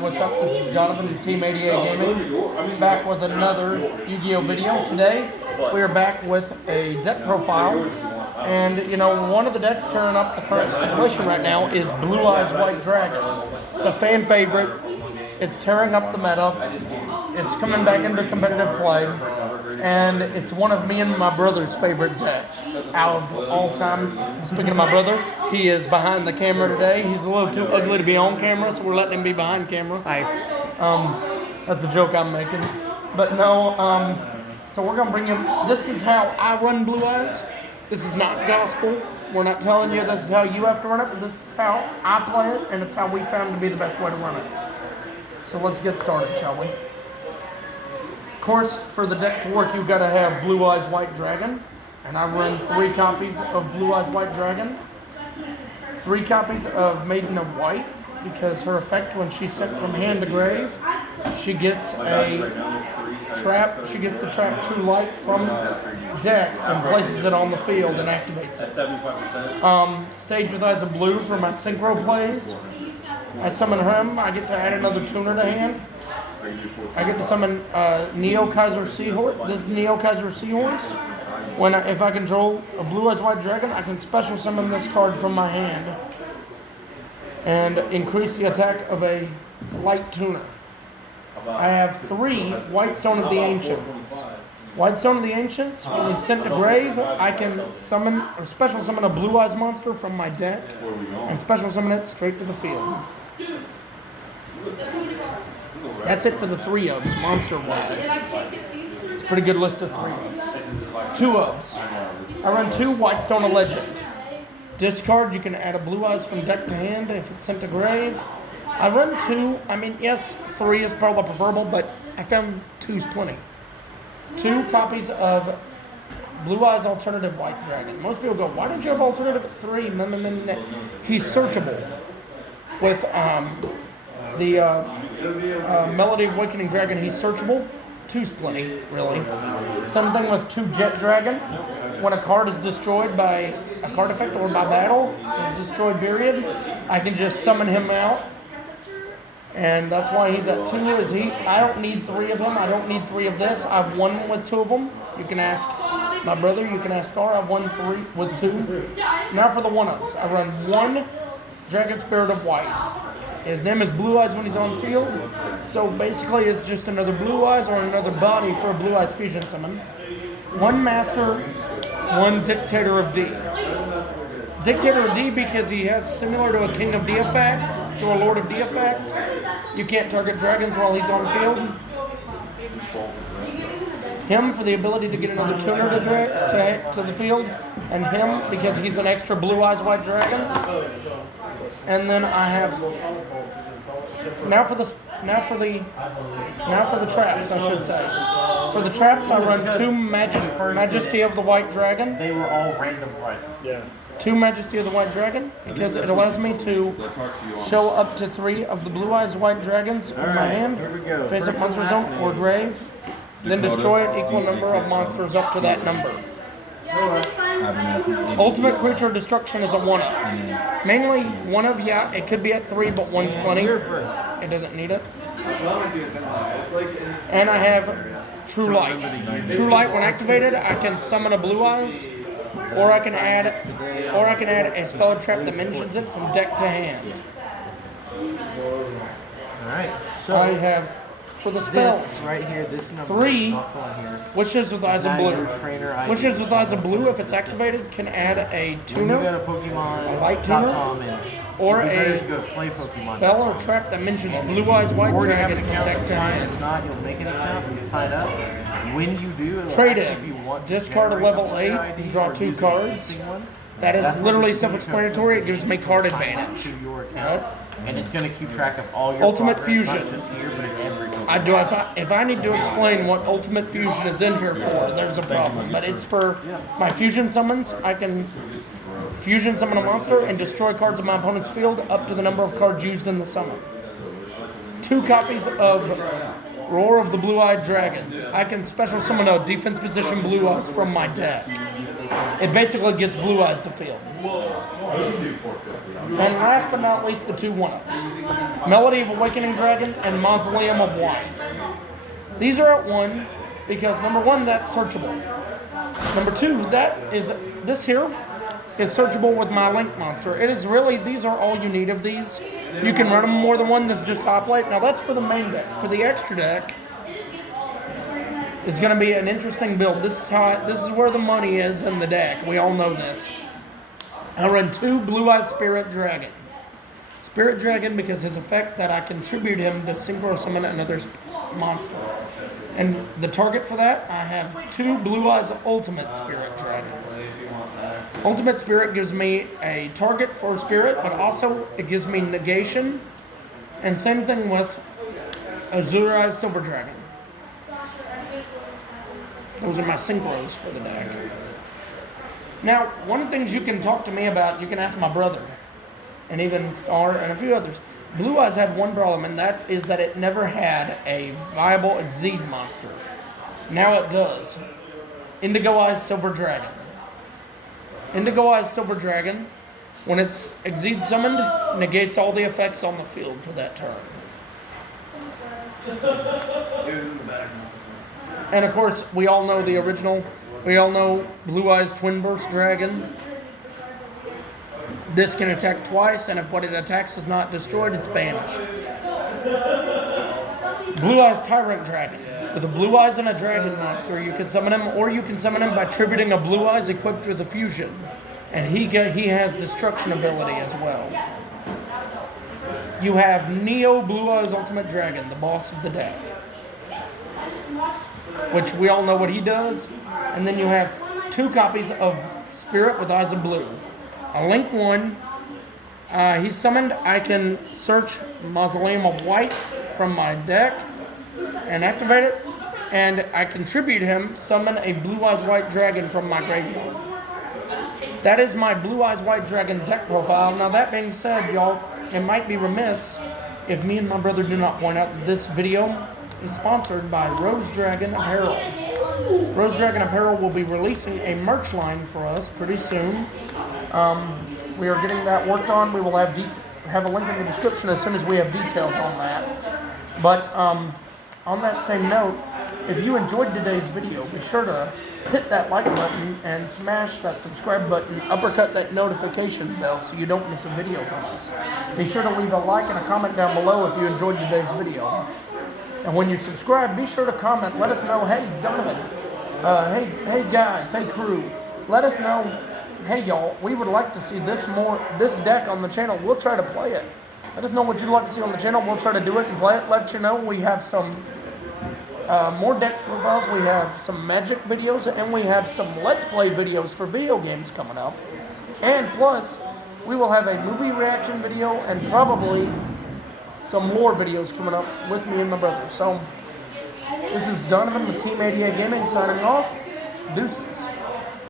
what's up? This is Jonathan, Team A.D.A. Gaming, back with another Yu-Gi-Oh video. Today, we are back with a deck profile, and you know, one of the decks tearing up the current situation right now is Blue Eyes White Dragon. It's a fan favorite. It's tearing up the meta. It's coming back into competitive play, and it's one of me and my brother's favorite decks out of all time. Speaking of my brother, he is behind the camera today. He's a little too ugly to be on camera, so we're letting him be behind camera. That's a joke I'm making. But no, so we're gonna bring him. This is how I run Blue Eyes. This is not gospel. We're not telling you this is how you have to run it, but this is how I play it, and it's how we found to be the best way to run it. So let's get started, shall we? Of course, for the deck to work, you've got to have Blue Eyes White Dragon, and I run 3 copies of Blue Eyes White Dragon, 3 copies of Maiden of White, because her effect when she's sent from hand to grave, she gets a trap. She gets the trap True Light from deck and places it on the field and activates it. Sage with Eyes of Blue for my synchro plays. I summon him. I get to add another tuner to hand. I get to summon Neo Kaiser Seahorse. This is Neo Kaiser Seahorse. If I control a Blue Eyes White Dragon, I can special summon this card from my hand and increase the attack of a light tuner. I have 3 White Stone of the Ancients. White Stone of the Ancients, when he's sent to grave, I can summon or special summon a Blue Eyes monster from my deck and special summon it straight to the field. That's it for the 3 ofs, monster-wise. It's a pretty good list of 3 ofs. 2 ofs. I run 2 White Stone of Legend. Discard, you can add a Blue Eyes from deck to hand if it's sent to grave. I run 2, yes, 3 is probably preferable, but I found 2's plenty. 2 copies of Blue Eyes Alternative White Dragon. Most people go, why don't you have Alternative at 3? He's searchable. With the Melody of Awakening Dragon, he's searchable. 2's plenty, really. Something with 2 Jet Dragon. When a card is destroyed by a card effect or by battle, is destroyed, period, I can just summon him out. And that's why he's at 2. I don't need 3 of him. I don't need 3 of this. I've won with 2 of them. You can ask my brother. You can ask Star. I've won 3 with 2. Now for the 1-ofs. I run 1 Dragon Spirit of White. His name is Blue Eyes when he's on field. So basically it's just another Blue Eyes or another body for a Blue Eyes fusion summon. 1 Master, 1 Dictator of D. Dictator of D because he has similar to a King of D effect, to a Lord of D effect. You can't target dragons while he's on field. Him for the ability to get another tuner to the field, and him because he's an extra Blue Eyes White Dragon. And then I have now for the traps, I should say. For the traps, I run 2 Majesty of the White Dragon. They were all random prices. Yeah. 2 Majesty of the White Dragon, because it allows me to show up to 3 of the Blue Eyes White Dragons in my hand, face up monster zone or grave, then destroy an equal number of monsters up to that number. Ultimate Creature of Destruction is a 1-of. Mainly 1-of, yeah, it could be at 3, but 1's plenty. It doesn't need it. And I have True Light. True Light, when activated, I can summon a Blue Eyes, or I can add a spell or trap that mentions it from deck to hand. Alright, so I have for the spells this right here, this number 3 is also on here. Wishes with Eyes of Blue. Wishes with Eyes of Blue, if it's activated, can add a tuner, a light tuner, or a spell or trap that mentions Blue Eyes White Dragon from deck to hand. If not, you'll make an account and sign up. When you do, Trade in. Discard a level 8 and draw 2 cards. That is literally self-explanatory. It gives me card advantage. And it's going to keep track of all your Ultimate progress, Fusion. not just here, but in every If I need to explain what Ultimate Fusion is in here for, there's a problem. But it's for my fusion summons. I can fusion summon a monster and destroy cards in my opponent's field up to the number of cards used in the summon. 2 copies of Roar of the Blue-Eyed Dragons. I can special summon a defense position Blue Eyes from my deck. it basically gets Blue Eyes to field. And last but not least, the two 1-ups. Melody of Awakening Dragon and Mausoleum of Wine. These are at 1 because number 1, that's searchable. Number 2, this here is searchable with my Link monster. It is really, these are all you need of these. You can run them more than one. This is just top light. Now that's for the main deck. For the extra deck, it's going to be an interesting build. This is where the money is in the deck. We all know this. I run 2 Blue Eyes Spirit Dragon. Spirit Dragon because his effect that I contribute him to synchro summon another monster. And the target for that, I have 2 Blue Eyes Ultimate Spirit Dragon. Ultimate Spirit gives me a target for Spirit, but also it gives me negation. And same thing with Azure Eyes Silver Dragon. Those are my synchros for the deck. Now, one of the things you can talk to me about, you can ask my brother, and even Star, and a few others. Blue Eyes had one problem, and that is that it never had a viable Exceed monster. Now it does. Indigo Eyes Silver Dragon. Indigo Eyes Silver Dragon, when it's Exceed summoned, negates all the effects on the field for that turn. And of course, we all know the original. We all know Blue Eyes Twin Burst Dragon. This can attack twice, and if what it attacks is not destroyed, it's banished. Blue Eyes Tyrant Dragon. With a Blue Eyes and a Dragon monster, you can summon him, or you can summon him by tributing a Blue Eyes equipped with a fusion. And he has destruction ability as well. You have Neo Blue Eyes Ultimate Dragon, the boss of the deck, which we all know what he does. And then you have 2 copies of Spirit with Eyes of Blue. A Link 1, he's summoned. I can search Mausoleum of White from my deck and activate it. And I contribute him, summon a Blue Eyes White Dragon from my graveyard. That is my Blue Eyes White Dragon deck profile. Now that being said, y'all, it might be remiss if me and my brother do not point out that this video is sponsored by Rose Dragon Apparel. Rose Dragon Apparel will be releasing a merch line for us pretty soon. We are getting that worked on. We will have a link in the description as soon as we have details on that. But on that same note, if you enjoyed today's video, be sure to hit that like button and smash that subscribe button, uppercut that notification bell so you don't miss a video from us. Be sure to leave a like and a comment down below if you enjoyed today's video. And when you subscribe, be sure to comment. Let us know, hey, Donovan, hey guys, hey crew, let us know, hey y'all, we would like to see this deck on the channel. We'll try to play it. Let us know what you'd like to see on the channel. We'll try to do it and play it. Let you know we have some more deck profiles. We have some Magic videos, and we have some Let's Play videos for video games coming up. And plus, we will have a movie reaction video and probably some more videos coming up with me and my brother. So, this is Donovan with Team A.D.A Gaming signing off. Deuces.